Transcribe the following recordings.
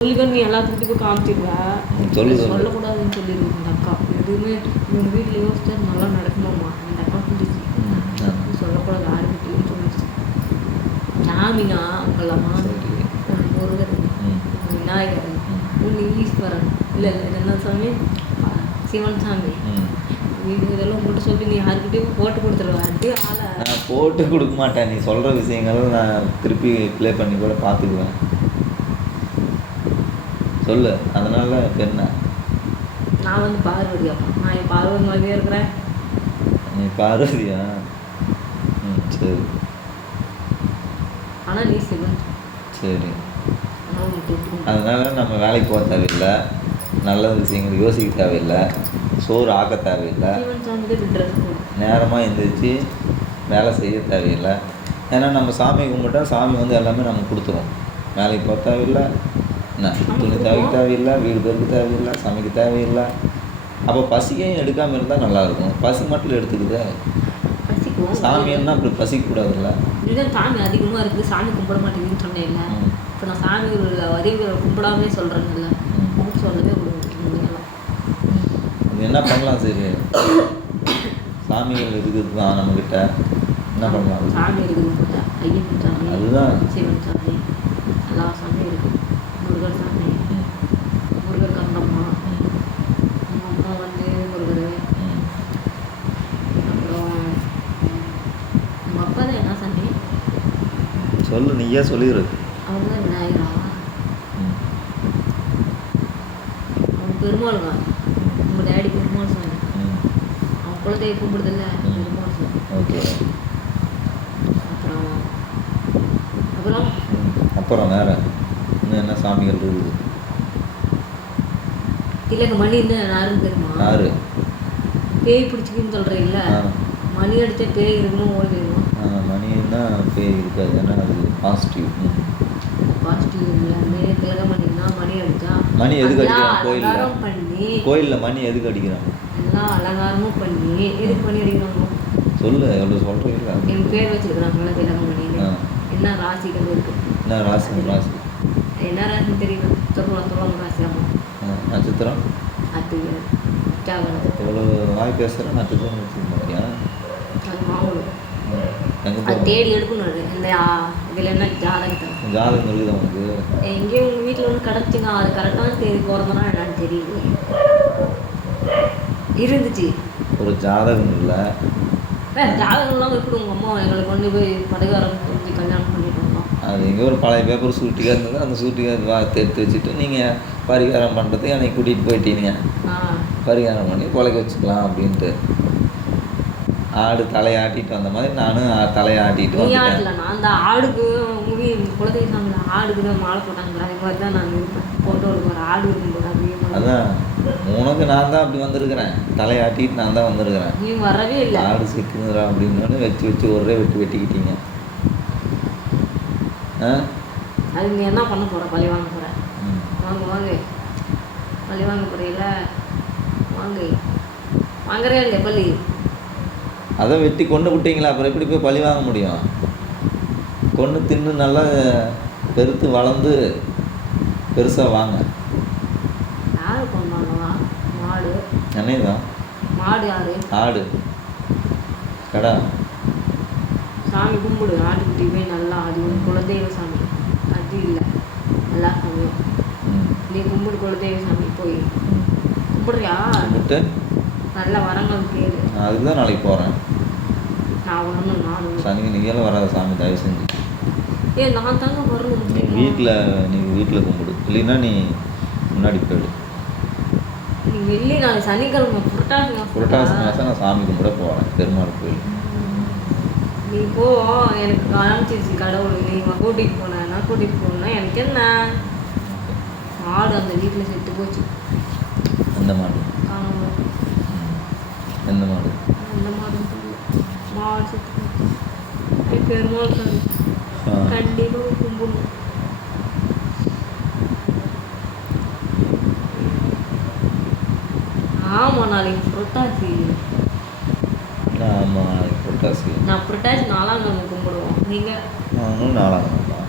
சொல்லிக்கணும் நீ எல்லாத்துக்கிட்டையும் போய் காமிச்சிருவ. சொல்லக்கூடாதுன்னு சொல்லிடுது இந்த அக்கா. எதுவுமே இவங்க வீட்டில் யோசிச்சா நல்லா நடக்கணுமா இந்த அக்கா சொல்லிச்சு. சொல்லக்கூடாது யாருக்கிட்டையும் சொல்லிடுச்சு. சாமினா அவங்களாமா முருகர், விநாயகர், ஒன்று ஈஸ்வரன், இல்லை என்ன சாமி, சிவன் சாமி, இதெல்லாம் உங்கள்கிட்ட சொல்லி நீ யாருக்கிட்டையும் போட்டு கொடுத்துருவாட்டி ஆளை. நான் போட்டு கொடுக்க மாட்டேன். நீ சொல்கிற விஷயங்களும் நான் திருப்பி ப்ளே பண்ணி கூட பார்த்துக்குவேன். சொல்லு. அதனால என்ன? நான் வந்து பார்வதியா? நான் என் பார்வதி மாதிரியே இருக்கிறேன். நீ பார்வதியா? சரி. ஆனால் நீ சிவன். சரி. அதனால நம்ம வேலைக்கு போக தேவையில்லை, நல்ல விஷயங்கள் யோசிக்க தேவையில்லை, சோறு ஆக்க தேவையில்லை, நேரமாக எழுந்திரிச்சு வேலை செய்ய தேவையில்லை. ஏன்னா நம்ம சாமி கும்பிட்டா சாமி வந்து எல்லாமே நமக்கு கொடுத்துரும். வேலைக்கு போக தேவையில்லை, என்ன துணி துவைக்க தேவையில்லை, வீடு பெருக்கு தேவையில்லை, சமைக்க தேவையில்லை. அப்போ பசிக்கையும் எடுக்காமல் இருந்தால் நல்லாயிருக்கும். பசி மட்டும் எடுத்துக்குது. சாமின்னா அப்படி பசிக்கக்கூடாதுல்ல. இதுதான் சாமி அதிகமாக இருக்குது, சாமி கும்பிட மாட்டேங்குதுன்னு சொன்னேன்ல. இப்போ நான் சாமி அதிக கும்பிடாமே சொல்கிறேன்ல, சொல்லவே முடியும். அது என்ன பண்ணலாம்? சரி, சாமிகள் இருக்குது தான் நம்மக்கிட்ட, என்ன பண்ணலாம்? சாமி இருக்குது, ஐயப்பன் சாமி, அதுதான் சிவன் சாமி, எல்லா சாமியும் இருக்குது. முருகர் சாமி, முருகர் கந்தம்மா, எங்கள் அம்மா வந்து முருகர். அப்புறம் உங்கள் அப்பா தான் என்ன சாமி சொல்லு, நீயே சொல்லிடு. அவங்க தான் விநாயகரா? அவங்க பெருமாளுங்க. உங்கள் டேடி பெருமாள் சாமி. அவன் குலத்தையை கும்பிடுதில்ல, பெருமாள் சாமி. ஓகே. அப்புறம் அப்புறம் அப்புறம் வேறு இன்னும் என்ன சாமிகள் இருக்குது? இல்லைங்க, மணி என்ன யாருன்னு தெரியுமா? யாரு? பேய் பிடிச்சிக்கின்னு சொல்கிறீங்கள, மணி அடித்த பேய் இருக்கணும் ஓடிடுமா? மணின்னா பேய் இருக்காது, ஏன்னா அது பாசிட்டிவ். பாசிட்டிவ் இல்லை, திலக மணின்னா மணி அடித்தா. மணி எதுக்கு அடிக்கிறான் கோயிலில்? பண்ணி கோயிலில் மணி எதுக்கு அடிக்கிறான்? எல்லாம் அலங்காரமும் பண்ணி எதுக்கு பண்ணி அடிக்கிறாங்க? சொல்லு, எவ்வளோ சொல்கிறீங்களா? என் பேர் வச்சுருக்குறாங்களா திலக மணின்னு. என்ன ராசிகள் இருக்குது? என்ன ராசி? ராசி என்ன ராசின்னு தெரியும்? சொல்லுவாங்க ராசி. ஆமாம், நட்சத்திரம். அது எவ்வளோ வாய் பேசுகிறேன், நட்சத்திரம் வச்சுருக்கோம். அது மாவுளம். எங்கே அது தேடி எடுக்கணும். இந்த இதில் என்ன ஜாதகத்தை ஜாதகம் இருக்குது அவனுக்கு? எங்கேயும் உங்கள் வீட்டில் ஒன்று கிடச்சிங்க, அது கரெக்டான தேதி போகிறதுனா என்னன்னு தெரியுது. இருந்துச்சு ஒரு ஜாதகம் இல்லை. ஜாதகம்லாம் எப்படி உங்கள் அம்மா எங்களுக்கு கொண்டு போய் பரிகாரம் செஞ்சு கல்யாணம் பண்ணிட்டு வந்தோம். அது எங்கேயோ ஒரு பழைய பேப்பர் சூட்டிக்காக இருந்தது. அந்த சூட்டிக்காக எடுத்து வச்சுட்டு நீங்கள் பரிகாரம் பண்ணுறதுக்கு என்னை கூட்டிகிட்டு போயிட்டீங்க. பரிகாரம் பண்ணி பொழைக்க வச்சுக்கலாம் அப்படின்ட்டு. ஆடு தலையாட்டிட்டு வந்த மாதிரி நானும் தலையாட்டிட்டு வந்துட்டேன். நான் அந்த ஆடுக்கு குலதெய்வ சாமியில் ஆடுக்கு தான் மாலை போட்டாங்க. அது மாதிரி தான் நான் இருப்பேன். போட்டோவுக்கு ஒரு ஆடு இருக்கும்போது அதான் உனக்கு நான் தான் அப்படி வந்திருக்கிறேன். தலையாட்டிட்டு நான் தான் வந்திருக்கிறேன். நீ வரவே இல்லை. ஆடு சிக்குதுரா அப்படின்னு வச்சு ஒரே வெட்டிக்கிட்டீங்க. அது நீ என்ன பண்ண போகிற? பழி வாங்க போகிற? வாங்க பழி வாங்க போகிறீங்கள? வாங்குறே இல்லையா பள்ளி? அதை வெட்டி கொண்டு விட்டீங்களா, அப்புறம் எப்படி போய் பழி வாங்க முடியும்? கொண்டு தின்னு நல்லா பெருத்து வளர்ந்து பெருசாக வாங்க. யாரு கொண்டாங்களா? மாடு. என்னை தான். மாடு யாரு? ஆடு கடா. சாமி கும்பிடு, ஆட்டுக்குட்டி போய் நல்லா. அது ஒரு குலதெய்வ சாமி, அது இல்லை எல்லா சாமியும். நீ கும்பிடு குலதெய்வ சாமி போய் கும்பிடுறியா? கும்பிட்டு நல்ல வரங்கள் கேளு. அதுக்கு தான் நாளைக்கு போகிறேன். நான் வரணும். நானும் சனிக்கு நீங்களும் வராத சாமி, தயவு செஞ்சு. நான் தாங்க வரணும். நீ வீட்டில் கும்பிடு, இல்லைன்னா நீ முன்னாடி போயிடு. நீ வெள்ளி நாள் சனிக்கிழமை புரட்டாசி மாதம் நான் சாமி கும்பிட போகிறேன் பெருமாள் கோயில். நீ போ, எனக்கு காமிச்சிருச்சு கடவுள். நீ கூட்டிகிட்டு போனேன்னா கூட்டிகிட்டு போனா எனக்கு என்ன? மாடு அந்த வீட்டில் செத்து போச்சு. எந்த மாடு? எந்த மாடு? அந்த மாடு மாடு செத்து போச்சு. பெருமாள் சாமி கண்டிப்பாக கும்பிடணும். ஆமாம், நாளைக்கு புரட்டாசி. ஆமாம், நாளைக்கு புரட்டாசி. நான் புரட்டாசி 4ஆம் கிழமை கும்பிடுவோம். நீங்கள்? நானும் 4ஆம் கிழமை.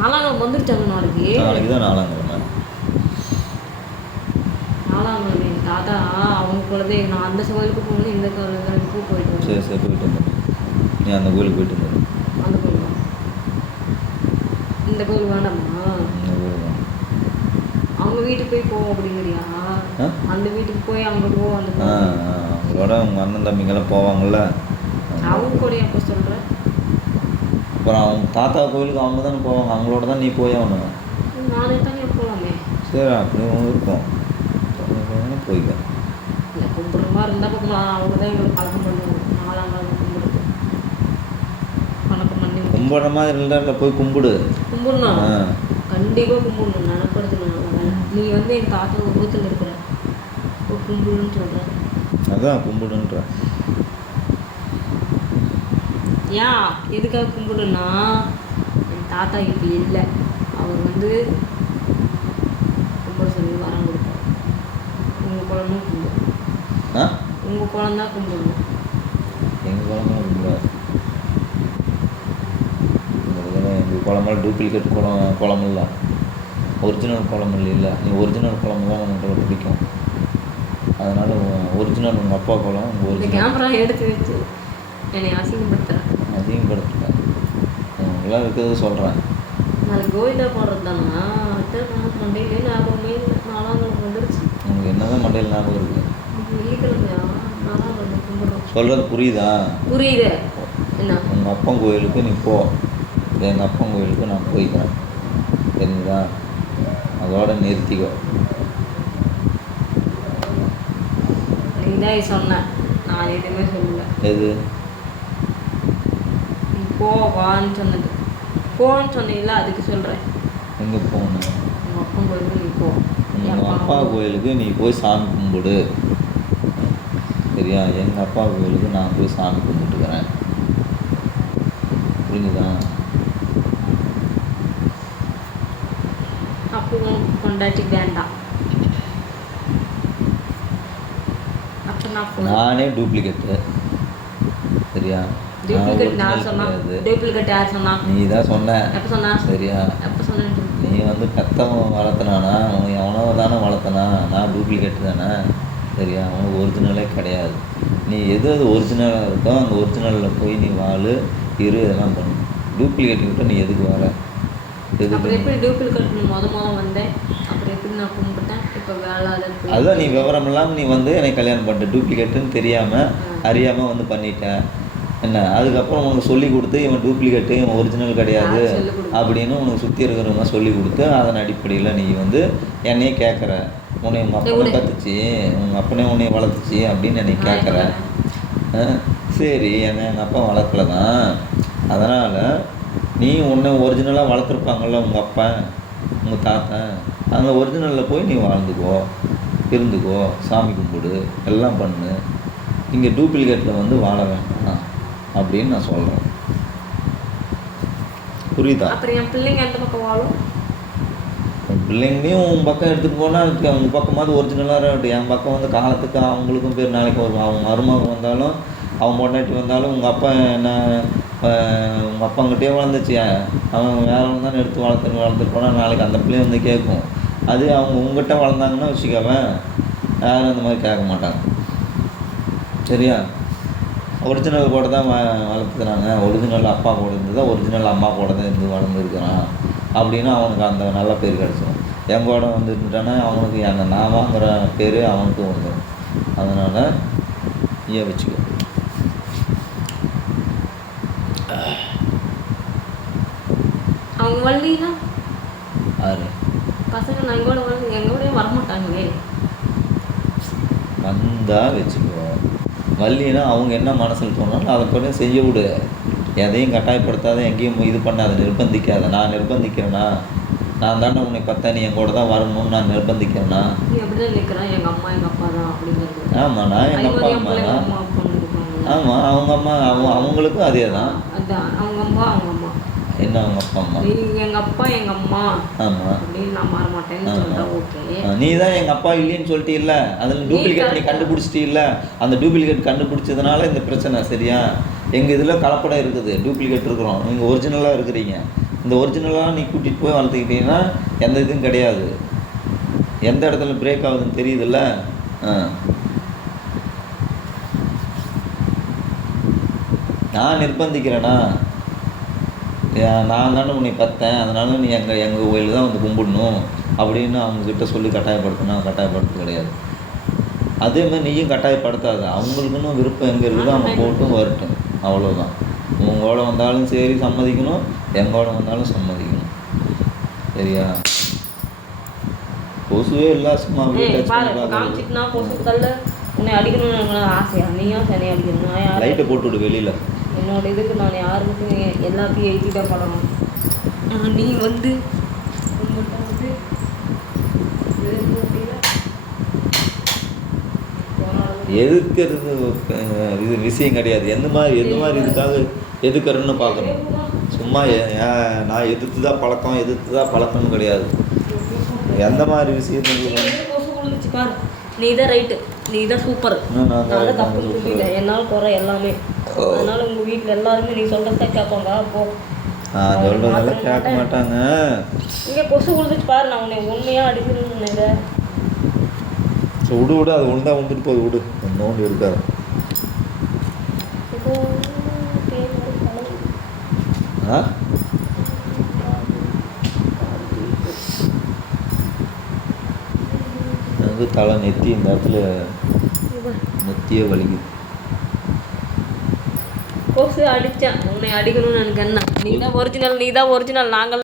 நாலாங்கிழமை வந்துருச்சாங்க நாளைக்கு. நாளைக்கு தான் நாலாங்கிழமை. நாலாங்கிழமை எங்கள் தாத்தா அவங்க குழந்தை நான் அந்த கோயிலுக்கு போகும்போது இந்த கோயிலுக்கும் போயிட்டு சரி சரி போயிட்டு வந்துடு. நீ அந்த கோயிலுக்கு போயிட்டு வந்துடு. அந்த கோயில் தான். இந்த கோயில் வேண்டாமா? இந்த கோயில் தான். அவங்க வீட்டுக்கு போய் போவோம் அப்படிங்கிறியா? அந்த வீட்டுக்கு போய் அங்கே போவோம். அந்த அவங்களோட உங்கள் அண்ணன் தம்பிங்கெல்லாம் போவாங்கள்ல, அவங்க கூட எப்போ சொல்கிற? அப்புறம் அவங்க தாத்தா கோயிலுக்கு அவங்க தானே போவாங்க, அவங்களோட தான் நீ போய் ஆகணும். நானே தானே போகலாமே. சரி அப்படியும் இருக்கும், போய்க்க. இல்லை கும்பிட்ற மாதிரி இருந்தால் கும்பிடலாம். அவங்க தான் எங்களுக்கு பழக்கம் பண்ணுவோம். நாலாங்கிழமை கும்பிடுறது பழக்கம் பண்ணி. கும்பிட்ற மாதிரி இல்லை, போய் கும்பிடு. கும்பிடணும், கண்டிப்பாக கும்பிடணும். நினைப்படுறது நீ வந்து எங்கள் தாத்தா உருவத்தில் இருக்கிற ஒரு கும்பிடுன்னு சொல்கிறேன். அதான் கும்பிடுன்ற. ஏன் எதுக்காக கும்பிடுன்னா, என் தாத்தா இப்போ இல்லை. அவர் வந்து கும்பிட சொல்லி வரம் கொடுப்பார். உங்கள் குழந்தை கும்பிடும். உங்கள் குழந்தை கும்பிடணும். எங்கள் குழந்தை கும்பிடாது. எங்கள் குழம்புல டூப்ளிகேட் குழம்பு இல்லை, ஒரிஜினல் குழம்பு இல்லை. நீ ஒரிஜினல் குழம்பு தான் நம்மளோட பிடிக்கும். அதனால் ஒரிஜினல் உங்கள் அப்பா குழம்பு உங்கள் ஒரிஜினல். கேமரா எடுத்து வச்சு என்னை அசிங்கப்படுத்துகிறேன். அதிகப்படுத்தல, உங்களாம் இருக்கிறது சொல்கிறேன். நாளைக்கு கோயிலாக போடுறது தானா? மண்டையிலே ஞாபகமே இல்லை. நாலாங்கிழமை வந்துருச்சு. உங்களுக்கு என்ன தான் மண்டையில் ஞாபகம் இருக்குது? வெள்ளிக்கிழமையா? நாலாங்கிழமை கும்பிடுறோம். சொல்கிறது புரியுதா? புரியுது. என்ன? உங்கள் அப்பன் கோயிலுக்கு நீ போ, எங்கள் அப்பன் கோயிலுக்கு நான் போய்க்கிறேன், தெரியுதா? அதோட நிறுத்திக்கோ. நீ தான் சொன்ன, நான் எதுவுமே சொல்லல. எது? நீ போவான்னு சொன்னது. போன்னு சொன்னீங்களா, அதுக்கு சொல்கிறேன். எங்கே போகணும்? உங்கள் அப்பன் கோயிலுக்கு நீ போ. உங்கள் அப்பா கோயிலுக்கு நீ போய் சாமி கும்பிடு, சரியா? எங்கள் அப்பா கோயிலுக்கு நான் போய் சாமி கும்பிட்டுக்கிறேன், புரிஞ்சுதா? அப்போ கொண்டாட்டி வேண்டாம். அப்போ நானே டூப்ளிகேட்டு, சரியா? டூப்ளிகேட் யார் சொன்னா? டூப்ளிகேட் யார் சொன்னா? நீ தான் சொன்ன. எப்போ சொன்னா? சரியா? எப்போ சொன்ன? நீ வந்து பெத்தவன் வளர்த்தனானா, அவன் எவனோ தானே வளர்த்தனா, நான் டூப்ளிகேட் தானே, சரியா? அவனுக்கு ஒரிஜினலே கிடையாது. நீ எது ஒரிஜினலாக இருக்கோ அந்த ஒரிஜினலில் போய் நீ வாழு, இரு, இதெல்லாம் பண்ணு. டூப்ளிகேட் கிட்ட நீ எதுக்கு வர? அப்புறம் எப்படி டூப்ளிகேட் நீ மொதல் வந்தேன்? அப்புறம் எப்படி நான் கும்பிட்டேன்? இப்போ வேலை அதுதான், நீ விவரம் இல்லாமல் நீ வந்து எனக்கு கல்யாணம் பண்ணிட்ட, டூப்ளிகேட்டுன்னு தெரியாமல் அறியாமல் வந்து பண்ணிட்டேன் என்ன. அதுக்கப்புறம் உனக்கு சொல்லி கொடுத்து இவன் டூப்ளிகேட்டு, இவன் ஒரிஜினல் கிடையாது அப்படின்னு உனக்கு சுற்றி இருக்கிறவங்க சொல்லி கொடுத்து அதன் அடிப்படையில் நீ வந்து என்னையே கேட்குற, உன்னை உங்கள் அப்பனே கற்றுச்சு, உங்கள் அப்பனே உன்னை வளர்த்துச்சு அப்படின்னு என்னை கேட்குற. சரி, எங்கள் அப்பா வளர்க்கல தான், அதனால் நீ உன்னை ஒரிஜினலாக வளர்த்துருப்பாங்கள்ல உங்கள் அப்பா உங்கள் தாத்தா, அந்த ஒரிஜினலில் போய் நீ வாழ்ந்துக்கோ, இருந்துக்கோ, சாமி கும்பிடு, எல்லாம் பண்ணு. இங்கே டூப்ளிகேட்டில் வந்து வாழ வேண்டாம் அப்படின்னு நான் சொல்கிறேன், புரியுதா? அப்புறம் என் பிள்ளைங்க எந்த பக்கம் வாழும்? உன் பிள்ளைங்களையும் உன் பக்கம் எடுத்துகிட்டு போனால் உங்கள் பக்கமாவது ஒரிஜினலாக இருக்கட்டும். என் பக்கம் வந்து காலத்துக்கு அவங்களுக்கும் பேர் நாளைக்கு வரும். அவங்க மருமகன் வந்தாலும் அவன் பொண்டாட்டி வந்தாலும் உங்கள் அப்பா என்ன உங்கள் அப்பாங்கிட்டே வளர்ந்துச்சு, அவன் வேறவங்க தானே எடுத்து வளர்த்துட்டு போனால் நாளைக்கு அந்த பிள்ளைய வந்து கேட்கும். அது அவங்க உங்கள்கிட்ட வளர்ந்தாங்கன்னா வச்சுக்கவன் யாரும் அந்த மாதிரி கேட்க மாட்டாங்க, சரியா? ஒரிஜினல் கூட தான் வளர்த்துக்கிறாங்க, ஒரிஜினல் அப்பா கூட இருந்து தான் ஒரிஜினல் அம்மா கூட தான் இருந்து வளர்ந்துருக்கிறான் அப்படின்னு அவனுக்கு அந்த நல்ல பேர் கிடச்சிடும். என் கூட வந்துட்டானா அவனுக்கு அந்த நான் வாங்குகிற பேர் அவனுக்கும் வந்துடும். அதனால் ஏன் வச்சுக்கோ. அவங்க வள்ளினா யாரு பசங்க எங்கூட வந்து எங்கூடயே வரமாட்டாங்களே. வந்தால் வச்சுக்கோ. வள்ளினா அவங்க என்ன மனசில் தோணாலும் அதை பண்ணி செய்ய விடு, எதையும் கட்டாயப்படுத்தாத, எங்கேயும் இது பண்ணாத, நிர்பந்திக்காத. நான் நிர்பந்திக்கிறேன்னா, நான் தானே உன்னை பார்த்தா நீ எங்கூட தான் வரணும்னு நான் நிர்பந்திக்கிறேன்னா? நீ அப்படி தான் நிற்கிறேன், எங்கள் அம்மா எங்கள் அப்பா தான் அப்படிங்கிறது. ஆமாம், நான் எங்கள் அப்பா அம்மா தான். ஆமாம், அவங்க அம்மா அவங்களுக்கும் அதே தான். அதான் அவங்க அம்மா அவங்க அம்மா. என்ன அவங்க அப்பா அம்மா? நீ எங்கள் அப்பா எங்கள் அம்மா. ஆமாம் அப்படின்னு நான் மாற மாட்டேன்னு சொல்லிட்டா ஓகே. நீ தான் எங்கள் அப்பா இல்லைன்னு சொல்லிட்டு இல்லை, அதில் டூப்ளிகேட் நீ கண்டுபிடிச்சிட்டு இல்லை. அந்த டூப்ளிகேட் கண்டுபிடிச்சதுனால இந்த பிரச்சனை, சரியா? எங்கள் இதில் கலப்படம் இருக்குது, டூப்ளிகேட் இருக்கிறோம், நீங்கள் ஒரிஜினலாக இருக்கிறீங்க, இந்த ஒரிஜினலாக நீ கூட்டிகிட்டு போய் வளர்த்துக்கிட்டீங்கன்னா எந்த இதுவும் கிடையாது. எந்த இடத்துல பிரேக் ஆகுதுன்னு தெரியுதுல்ல. நான் நிர்பந்திக்கிறேனா? நான் தானே உன்னை பார்த்தேன், அதனால நீ எங்கள் கோயில் தான் வந்து கும்பிடணும் அப்படின்னு அவங்கக்கிட்ட சொல்லி கட்டாயப்படுத்த கிடையாது. அதேமாதிரி நீயும் கட்டாயப்படுத்தாத. அவங்களுக்குன்னு விருப்பம் எங்கே இருக்குதோ அவங்க போட்டும் வரட்டும், அவ்வளோதான். உங்களோட வந்தாலும் சரி சம்மதிக்கணும், எங்களோட வந்தாலும் சம்மதிக்கணும். சரியா? கொசுவே இல்லை, சும்மா காமிச்சிட்டுனா கொசுக்கல்ல உன்னை அடிக்கணும்னு ஆசையா? நீயும் சனி அடிக்கணும். லைட்டை போட்டு விடு வெளியில். என்னோட இதுக்கு நான் யாருக்கும் எல்லாத்தையும் எழுதிட்டா படணும். நீ வந்து உங்கள்கிட்ட வந்து எதுக்கிறது இது விஷயம் கிடையாது. எந்த மாதிரி இதுக்காக எதுக்குறன்னு பார்க்கணும். சும்மா நான் எதிர்த்து தான் பழக்கம்னு கிடையாது. எந்த மாதிரி விஷயத்துக்கு பாரு, நீ தான் ரைட்டு, நீ தான் சூப்பர், நான் தான் தப்பு சொல்லிட்டேன், என்னால் குறை எல்லாமே. அதனால உங்கள் வீட்டில் எல்லாருமே நீ சொல்கிறத கேட்பாங்க. அப்போ சொல்கிறதெல்லாம் கேட்க மாட்டாங்க. இங்கே கொசு விழுந்துச்சு பாரு, நான் உன்னை உண்மையாக அடிக்கணும்னு நினைக்கிறேன். விடு அது ஒன்று தான் வந்துட்டு போகுது, விடு, நோண்டு இருக்காது. எனக்கு தலை நெத்தி இந்த இடத்துல நெத்தியே வலிக்குது. கொசு அடித்தேன், உன்னை அடிக்கணும்னு எனக்கு என்ன? நீ தான் ஒரிஜினல், நாங்கள்